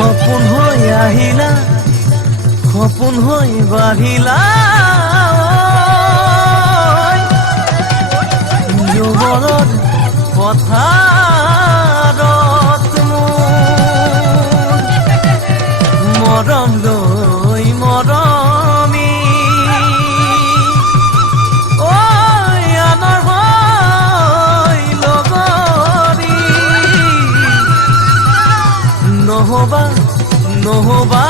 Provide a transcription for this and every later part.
সপোন হৈ আহিলা সপোন হৈ বাঢ়িলা যৌৱনত পথাৰত মৰম লৈ মৰমি আনৰ হৈ লগৰী নহবা নহবা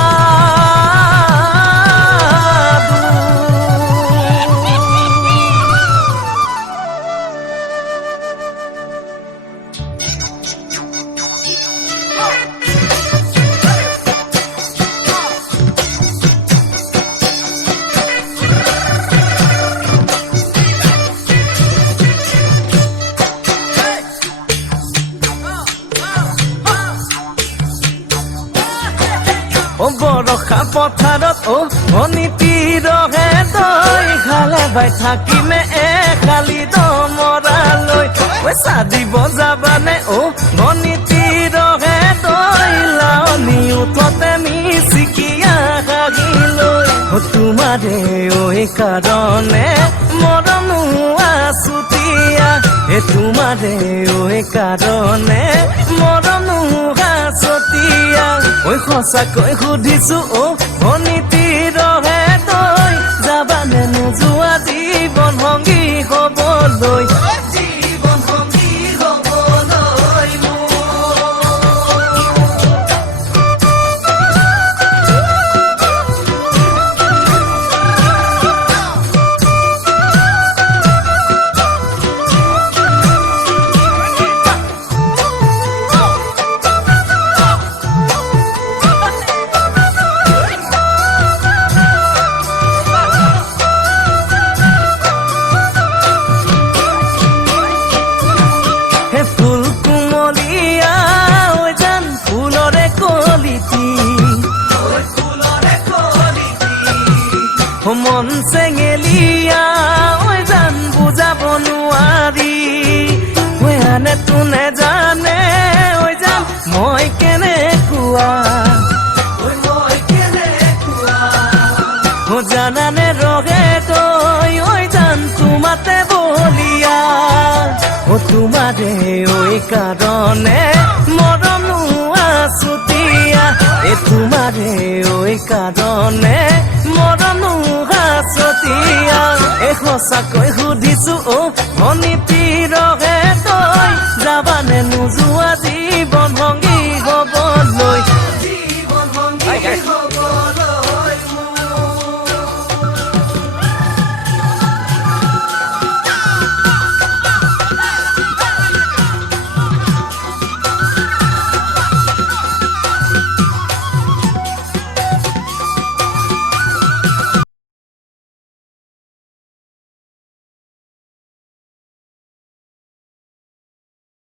বৰষা পথাৰত অনীতি ৰহে তই খালে বাই থাকিমে খালি দমৰালৈ পইচা দিব যাবানে অনীতি ৰহে তই লাৱনি উঠতে মিচিকিয়া হাগিলৈ তোমাৰে কাৰণে মৰম আছুতীয়া তোমাৰে কাৰণে মৰম আছুতীয়া সঁচাকৈ সুধিছো অনীতি ৰহে তই যাবানে নোযোৱা জীৱন সংগী হবলৈ মন চেঙেলিয়া জান বুজাব নোৱাৰি আনে তোনে জানে জান মই কেনেকুৱা জানানে ৰহে তই জান তোমাতে বলিয়া তোমাৰে কাৰণে মৰম আছুতীয়া তোমাৰে কাৰণে মৰম আছুতীয়া সঁচাকৈ সুধিছো অনীতি ৰহে তই যাবানে নোযোৱা জীৱন সংগী